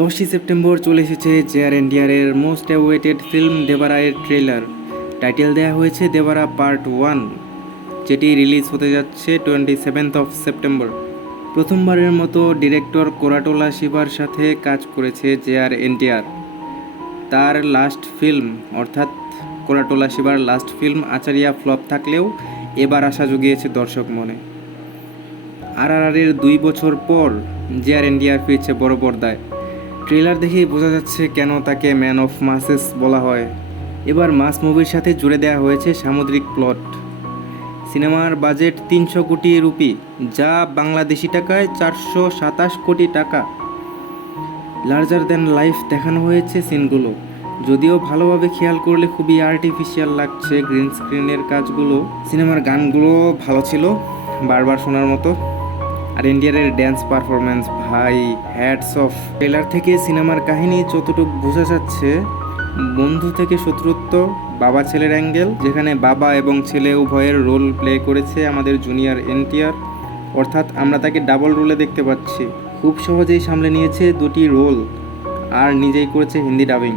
10ই September চলে এসেছে JR এনটিআরের মোস্ট অ্যাওয়েটেড ফিল্ম দেবারায়ের ট্রেলার। টাইটেল দেওয়া হয়েছে দেবারা পার্ট 1, যেটি রিলিজ হতে যাচ্ছে 27 সেপ্টেম্বর। প্রথমবারের মতো ডিরেক্টর কোরাটোলা শিবার সাথে কাজ করেছে জেআর এনটিআর। তার লাস্ট ফিল্ম অর্থাৎ কোরাটোলা শিবার লাস্ট ফিল্ম আচারিয়া ফ্লপ থাকলেও এবার আশা জুগিয়েছে দর্শক মনে। RRR-এর 2 বছর পর জেআর এনটিআর ফিরছে বড় পর্দায়। ট্রেলার দেখেই বোঝা যাচ্ছে কেন তাকে ম্যান অফ মাসেস বলা হয়। এবার মাস মুভির সাথে জুড়ে দেওয়া হয়েছে সামুদ্রিক প্লট। সিনেমার বাজেট 300 কোটি রুপি, যা বাংলাদেশি টাকায় 427 কোটি টাকা। লার্জার দ্যান লাইফ দেখানো হয়েছে সিনগুলো, যদিও ভালোভাবে খেয়াল করলে খুবই আর্টিফিশিয়াল লাগছে গ্রিন স্ক্রিনের কাজগুলো। সিনেমার গানগুলো ভালো ছিল, বারবার শোনার মতো। আর এনটিআরের ড্যান্স পারফরমেন্স, ভাই হ্যাটস অফ। ট্রেলার থেকে সিনেমার কাহিনী যতটুকু বোঝা যাচ্ছে, বন্ধু থেকে শত্রুত্ব, বাবা ছেলের অ্যাঙ্গেল, যেখানে বাবা এবং ছেলে উভয়ের রোল প্লে করেছে আমাদের জুনিয়র এনটিআর, অর্থাৎ আমরা তাকে ডাবল রোলে দেখতে পাচ্ছি। খুব সহজেই সামলে নিয়েছে দুটি রোল, আর নিজেই করেছে হিন্দি ডাবিং।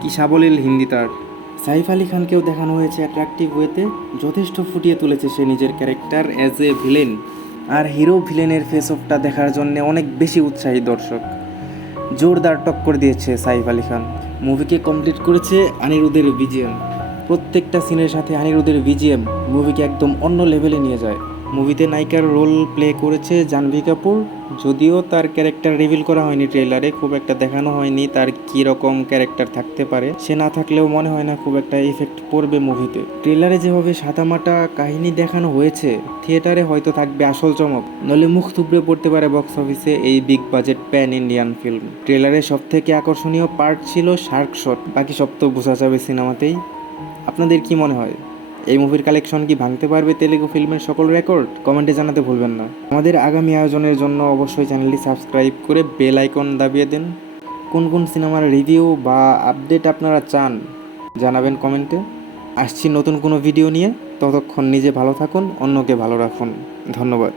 কি সাবলীল হিন্দি তার। সাইফ আলি খানকেও দেখানো হয়েছে অ্যাট্রাকটিভ ওয়েতে, যথেষ্ট ফুটিয়ে তুলেছে সে নিজের ক্যারেক্টার অ্যাজ এ ভিলেন। আর হিরো ভিলেনের ফেস অফটা দেখার জন্য অনেক বেশি উৎসাহী দর্শক। জোরদার টক্কর দিয়েছে সাইফ আলি খান। মুভিকে কমপ্লিট করেছে অনিরুদ্ধের বিজিএম। প্রত্যেকটা সিনের সাথে অনিরুদ্ধের বিজিএম মুভিকে একদম অন্য লেভেলে নিয়ে যায়। মুভিতে নায়িকার রোল প্লে করেছে জাহ্নবী কাপুর, যদিও তার ক্যারেক্টার রিভিল করা হয়নি ট্রেলারে, খুব একটা দেখানো হয়নি তার কী রকম ক্যারেক্টার থাকতে পারে। সে না থাকলেও মনে হয় না খুব একটা ইফেক্ট পড়বে মুভিতে। ট্রেলারে যেভাবে সাদামাটা কাহিনী দেখানো হয়েছে, থিয়েটারে হয়তো থাকবে আসল চমক, নইলে মুখ থুবড়ে পড়তে পারে বক্স অফিসে এই big budget pan Indian film. ট্রেলারের সবথেকে আকর্ষণীয় পার্ট ছিল শার্ক শট, বাকি সব তো বোঝা যাবে সিনেমাতেই। আপনাদের কি মনে হয়, এই মুভির কালেকশন কি ভাঙতে পারবে তেলেগু ফিল্মের সকল রেকর্ড? কমেন্টে জানাতে ভুলবেন না। আমাদের আগামী আয়োজনের জন্য অবশ্যই চ্যানেলটি সাবস্ক্রাইব করে বেল আইকন দাবিয়ে দিন। কোন কোন সিনেমার রিভিউ বা আপডেট আপনারা চান জানাবেন কমেন্টে। আসছি নতুন কোনো ভিডিও নিয়ে, ততক্ষণ নিজে ভালো থাকুন, অন্যকে ভালো রাখুন। ধন্যবাদ।